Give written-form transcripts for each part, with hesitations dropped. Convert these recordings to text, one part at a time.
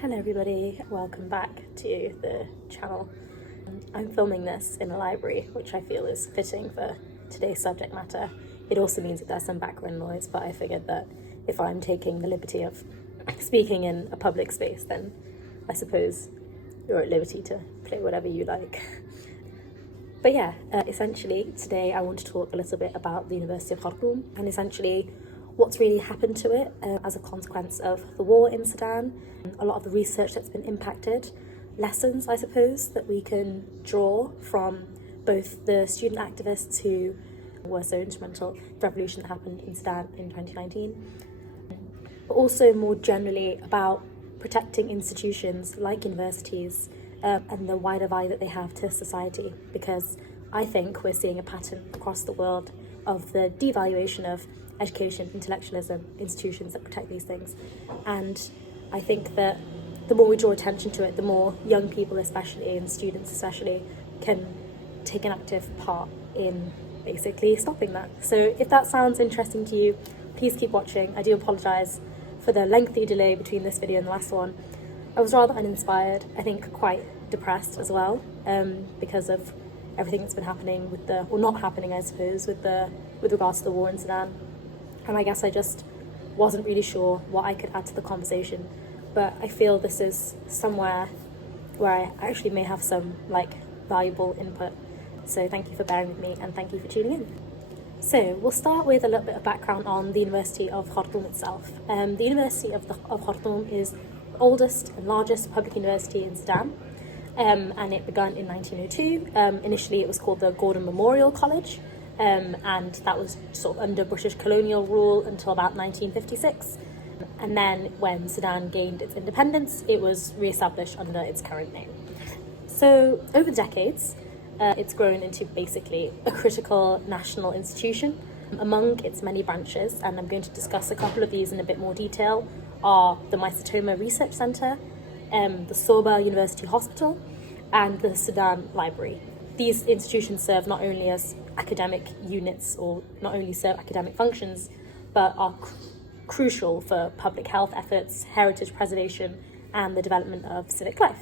Hello everybody, welcome back to the channel. I'm filming this in a library, which I feel is fitting for today's subject matter. It also means that there's some background noise, but I figured that if I'm taking the liberty of speaking in a public space, then I suppose you're at liberty to play whatever you like. But yeah, essentially today I want to talk a little bit about the University of Khartoum and essentially what's really happened to it as a consequence of the war in Sudan, a lot of the research that's been impacted, lessons, I suppose, that we can draw from both the student activists who were so instrumental in the revolution that happened in Sudan in 2019, but also more generally about protecting institutions like universities and the wider value that they have to society, because I think we're seeing a pattern across the world of the devaluation of education, intellectualism, institutions that protect these things. And I think that the more we draw attention to it, the more young people especially, and students especially, can take an active part in basically stopping that. So if that sounds interesting to you, please keep watching. I do apologise for the lengthy delay between this video and the last one. I was rather uninspired, I think quite depressed as well, because of everything that's been happening or not happening, I suppose, with regards to the war in Sudan. And I guess I just wasn't really sure what I could add to the conversation. But I feel this is somewhere where I actually may have some valuable input. So thank you for bearing with me and thank you for tuning in. So we'll start with a little bit of background on the University of Khartoum itself. The University of Khartoum is the oldest and largest public university in Sudan. And it began in 1902. Initially it was called the Gordon Memorial College. And that was sort of under British colonial rule until about 1956. And then when Sudan gained its independence, it was re-established under its current name. So over the decades, it's grown into basically a critical national institution. Among its many branches, and I'm going to discuss a couple of these in a bit more detail, are the Mycetoma Research Center, the Soba University Hospital, and the Sudan Library. These institutions serve not only as academic units or not only serve academic functions, but are crucial for public health efforts, heritage preservation, and the development of civic life.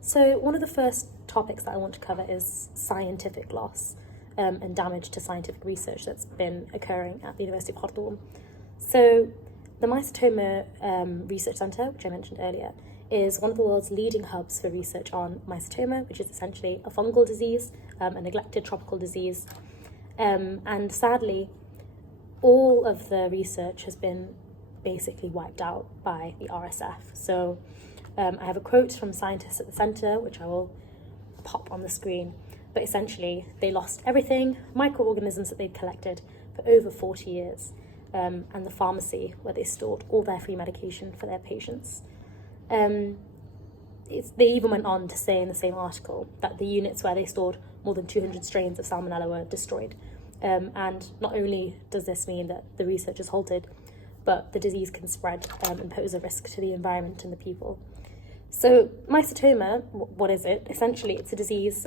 So one of the first topics that I want to cover is scientific loss and damage to scientific research that's been occurring at the University of Khartoum. So the Mycetoma Research Center, which I mentioned earlier, is one of the world's leading hubs for research on mycetoma, which is essentially a fungal disease, a neglected tropical disease. And sadly, all of the research has been basically wiped out by the RSF. So I have a quote from scientists at the center, which I will pop on the screen. But essentially, they lost everything, microorganisms that they'd collected for over 40 years, and the pharmacy where they stored all their free medication for their patients. They even went on to say in the same article that the units where they stored more than 200 strains of salmonella were destroyed. And not only does this mean that the research is halted, but the disease can spread and pose a risk to the environment and the people. So mycetoma, what is it? Essentially, it's a disease,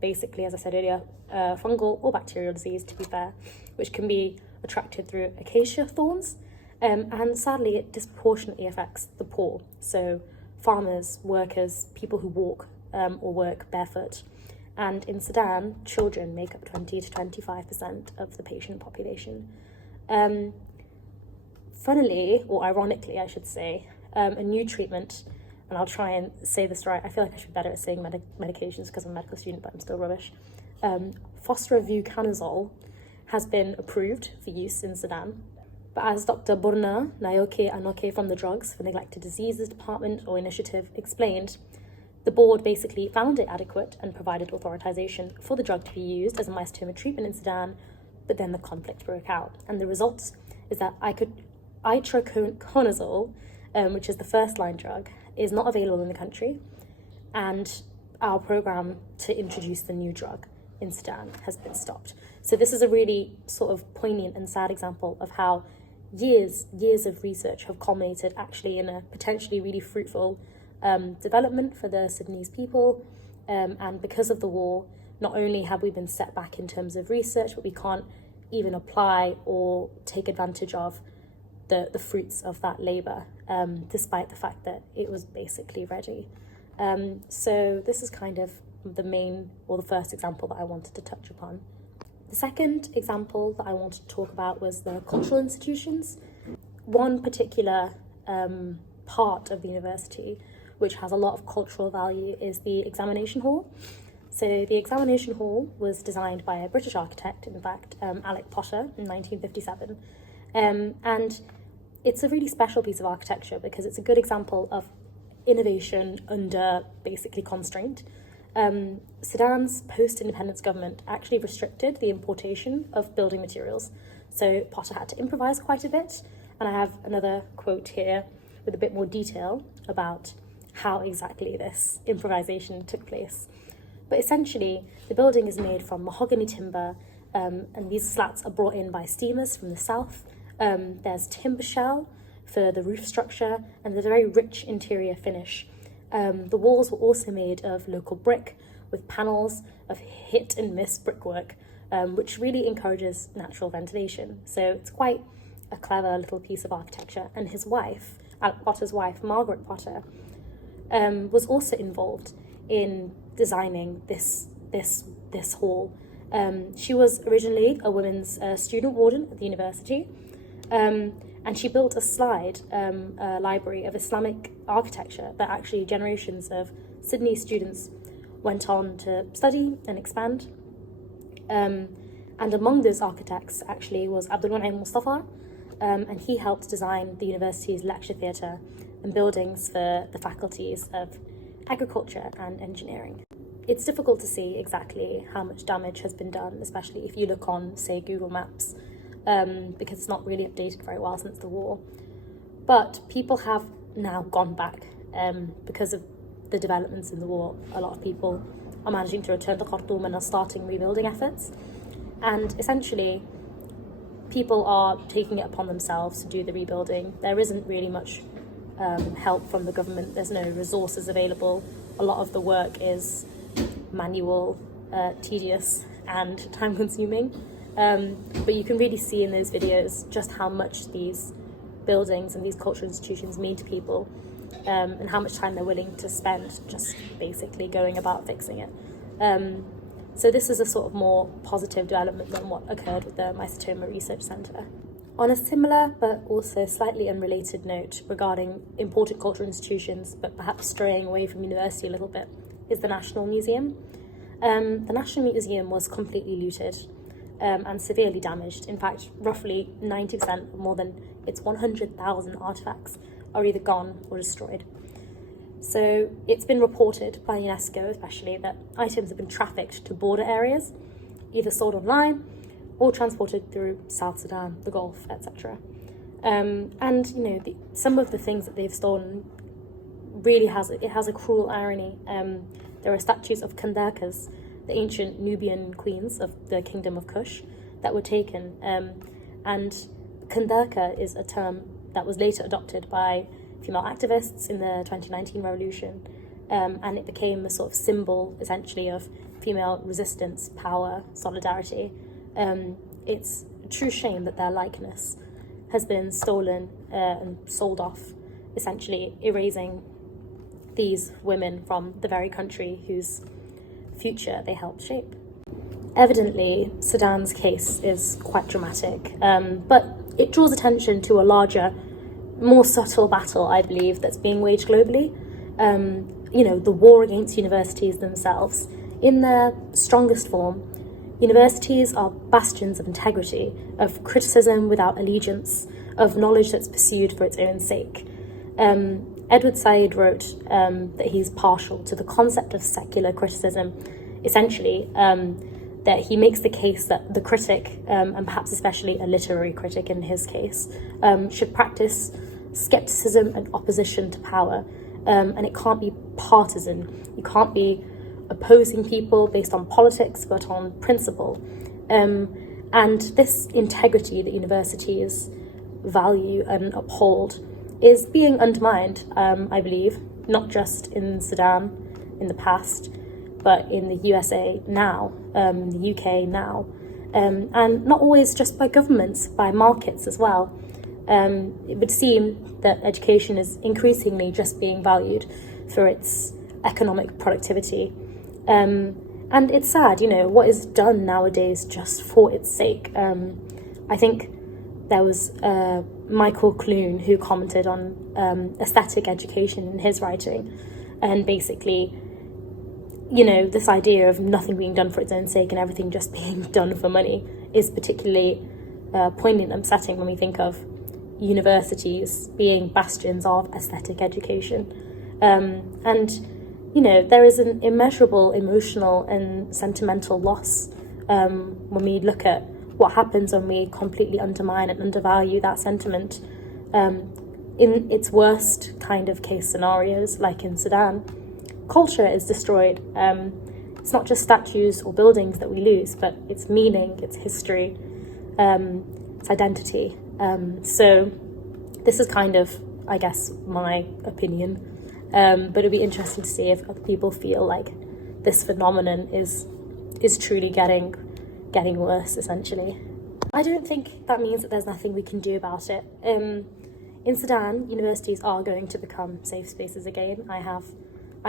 basically, as I said earlier, fungal or bacterial disease, to be fair, which can be attracted through acacia thorns. And sadly, it disproportionately affects the poor. So farmers, workers, people who walk or work barefoot. And in Sudan, children make up 20 to 25% of the patient population. Funnily, or ironically, I should say, a new treatment, and I'll try and say this right, I feel like I should be better at saying medications because I'm a medical student, but I'm still rubbish. Phosphorovuconazole has been approved for use in Sudan. But as Dr. Burna Nayoke Anoke from the Drugs for Neglected Diseases Department or Initiative explained, the board basically found it adequate and provided authorization for the drug to be used as a mycetoma treatment in Sudan, but then the conflict broke out. And the result is that itraconazole, which is the first-line drug, is not available in the country, and our program to introduce the new drug in Sudan has been stopped. So this is a really sort of poignant and sad example of how years of research have culminated actually in a potentially really fruitful development for the Sudanese people, and because of the war, not only have we been set back in terms of research, but we can't even apply or take advantage of the fruits of that labour despite the fact that it was basically ready. So this is kind of the first example that I wanted to touch upon. The second example that I wanted to talk about was the cultural institutions. One particular part of the university which has a lot of cultural value is the examination hall. So the examination hall was designed by a British architect, in fact, Alec Potter, in 1957. And it's a really special piece of architecture because it's a good example of innovation under basically constraint. Sudan's post-independence government actually restricted the importation of building materials. So Potter had to improvise quite a bit. And I have another quote here with a bit more detail about how exactly this improvisation took place. But essentially, the building is made from mahogany timber, and these slats are brought in by steamers from the south. There's timber shell for the roof structure, and there's a very rich interior finish. The walls were also made of local brick with panels of hit and miss brickwork, which really encourages natural ventilation. So it's quite a clever little piece of architecture. And his wife, Alec Potter's wife, Margaret Potter, was also involved in designing this hall. She was originally a women's student warden at the university, and she built a slide library of Islamic architecture that actually generations of Sydney students went on to study and expand. And among those architects actually was Abdul Mustafa, and he helped design the university's lecture theatre and buildings for the faculties of agriculture and engineering. It's difficult to see exactly how much damage has been done, especially if you look on, say, Google Maps, because it's not really updated very well since the war. But people have now gone back because of the developments in the war. A lot of people are managing to return to Khartoum and are starting rebuilding efforts. And essentially, people are taking it upon themselves to do the rebuilding. There isn't really much help from the government. There's no resources available. A lot of the work is manual, tedious, and time-consuming. But you can really see in those videos just how much these buildings and these cultural institutions mean to people, and how much time they're willing to spend just basically going about fixing it. So this is a sort of more positive development than what occurred with the Mycetoma Research Centre. On a similar but also slightly unrelated note regarding important cultural institutions, but perhaps straying away from university a little bit, is the National Museum. The National Museum was completely looted and severely damaged. In fact, roughly 90% of more than its 100,000 artefacts are either gone or destroyed. So it's been reported by UNESCO especially that items have been trafficked to border areas, either sold online or transported through South Sudan, the Gulf, etc. And some of the things that they've stolen really has a cruel irony. There are statues of Kandakas, the ancient Nubian queens of the Kingdom of Kush, that were taken. And Kandaka is a term that was later adopted by female activists in the 2019 revolution, and it became a sort of symbol, essentially, of female resistance, power, solidarity. It's a true shame that their likeness has been stolen and sold off, essentially erasing these women from the very country whose future they helped shape. Evidently, Sudan's case is quite dramatic, but it draws attention to a larger, more subtle battle, I believe, that's being waged globally. The war against universities themselves. In their strongest form, universities are bastions of integrity, of criticism without allegiance, of knowledge that's pursued for its own sake. Edward Said wrote that he's partial to the concept of secular criticism, essentially, that he makes the case that the critic, and perhaps especially a literary critic in his case, should practice skepticism and opposition to power, and it can't be partisan. You can't be opposing people based on politics, but on principle. And this integrity that universities value and uphold is being undermined, I believe, not just in Sudan in the past, but in the USA now, the UK now, and not always just by governments, by markets as well. it would seem that education is increasingly just being valued for its economic productivity. And it's sad, what is done nowadays just for its sake. I think there was Michael Clune who commented on aesthetic education in his writing, and basically, this idea of nothing being done for its own sake and everything just being done for money is particularly poignant and upsetting when we think of universities being bastions of aesthetic education. There is an immeasurable emotional and sentimental loss when we look at what happens when we completely undermine and undervalue that sentiment. In its worst kind of case scenarios, like in Sudan, culture is destroyed. It's not just statues or buildings that we lose, but its meaning, its history, its identity. So this is kind of, I guess, my opinion. But it'd be interesting to see if other people feel like this phenomenon is truly getting worse, essentially. I don't think that means that there's nothing we can do about it. In Sudan, universities are going to become safe spaces again. I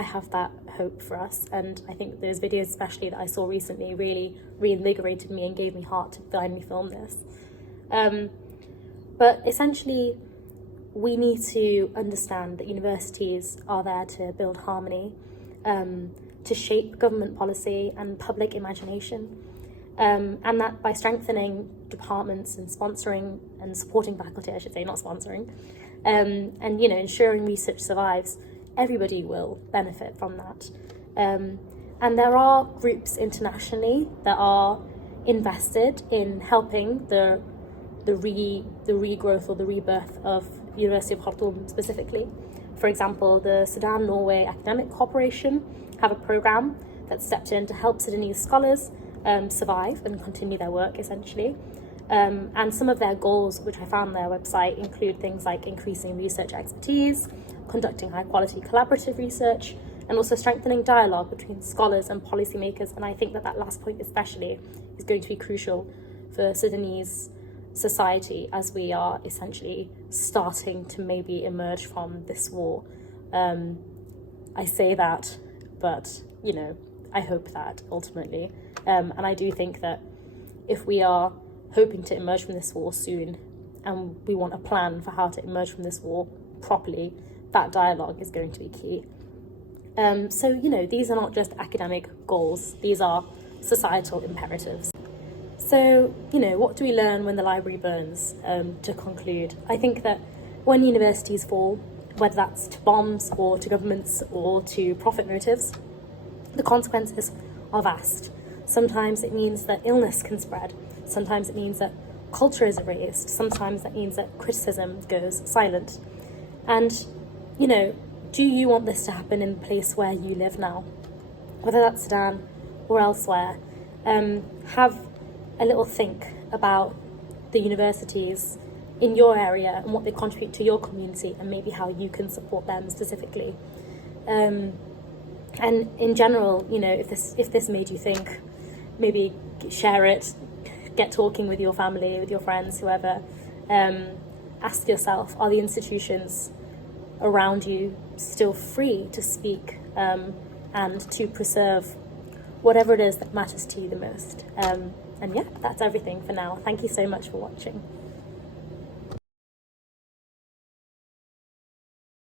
have that hope for us, and I think those videos, especially that I saw recently, really reinvigorated me and gave me heart to finally film this. But essentially, we need to understand that universities are there to build harmony, to shape government policy and public imagination, and that by strengthening departments and sponsoring and supporting faculty, I should say, not sponsoring, and ensuring research survives, everybody will benefit from that. And there are groups internationally that are invested in helping the regrowth or the rebirth of University of Khartoum specifically. For example, the Sudan-Norway Academic Cooperation have a program that stepped in to help Sudanese scholars survive and continue their work, essentially. And some of their goals, which I found on their website, include things like increasing research expertise, conducting high-quality collaborative research, and also strengthening dialogue between scholars and policymakers. And I think that last point especially is going to be crucial for Sudanese society as we are essentially starting to maybe emerge from this war. I say that, but I hope that ultimately, and I do think that if we are hoping to emerge from this war soon, and we want a plan for how to emerge from this war properly, that dialogue is going to be key. So these are not just academic goals, these are societal imperatives. So, what do we learn when the library burns? To conclude, I think that when universities fall, whether that's to bombs or to governments or to profit motives, the consequences are vast. Sometimes it means that illness can spread. Sometimes it means that culture is erased. Sometimes that means that criticism goes silent. And, do you want this to happen in the place where you live now? Whether that's Sudan or elsewhere, have a little think about the universities in your area and what they contribute to your community, and maybe how you can support them specifically. And in general, if this made you think, maybe share it, get talking with your family, with your friends, whoever. Ask yourself, are the institutions around you still free to speak and to preserve whatever it is that matters to you the most? And yeah, that's everything for now. Thank you so much for watching.